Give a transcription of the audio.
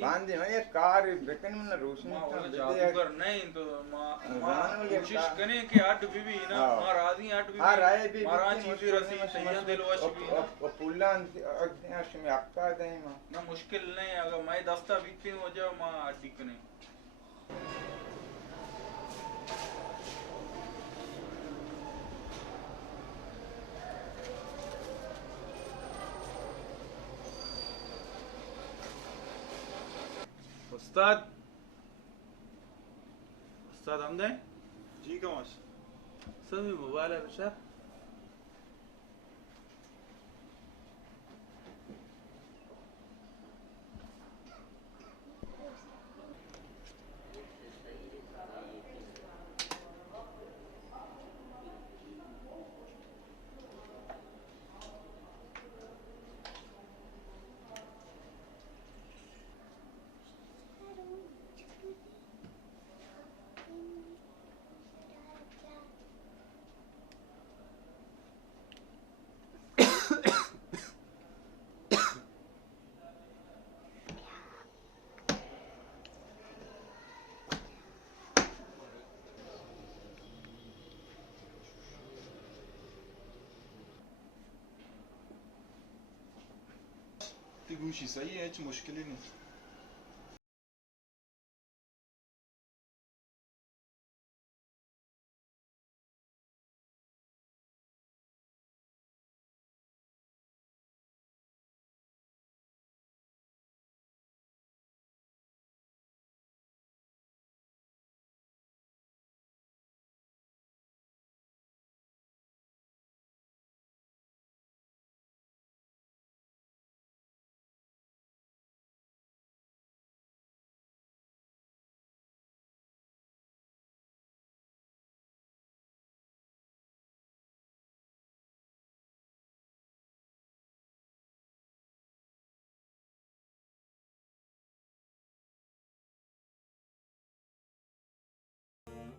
बांधे मैं ये कार बेकन में रोशनी माँ का वो दे जादूगर नहीं तो माँ रान वाले कोशिश का करें कि आठ बीबी ना हाँ माँ राजी आठ हाँ बीबी राय भी मारा बिल्कुल चीज़ी मुश्किल रसी नहीं तैयार दिल वश भी ना मस पुल्ला अग्नियाश में अक्का दे मां ना मुश्किल नहीं अगर मैं दस्ता बीतती हो जाओ माँ अड्डी कने उस्ताद उस्ताद हमदे जी कमाश सभी मोबाइल है बशर ती गूशी सही है मुश्किल ही नहीं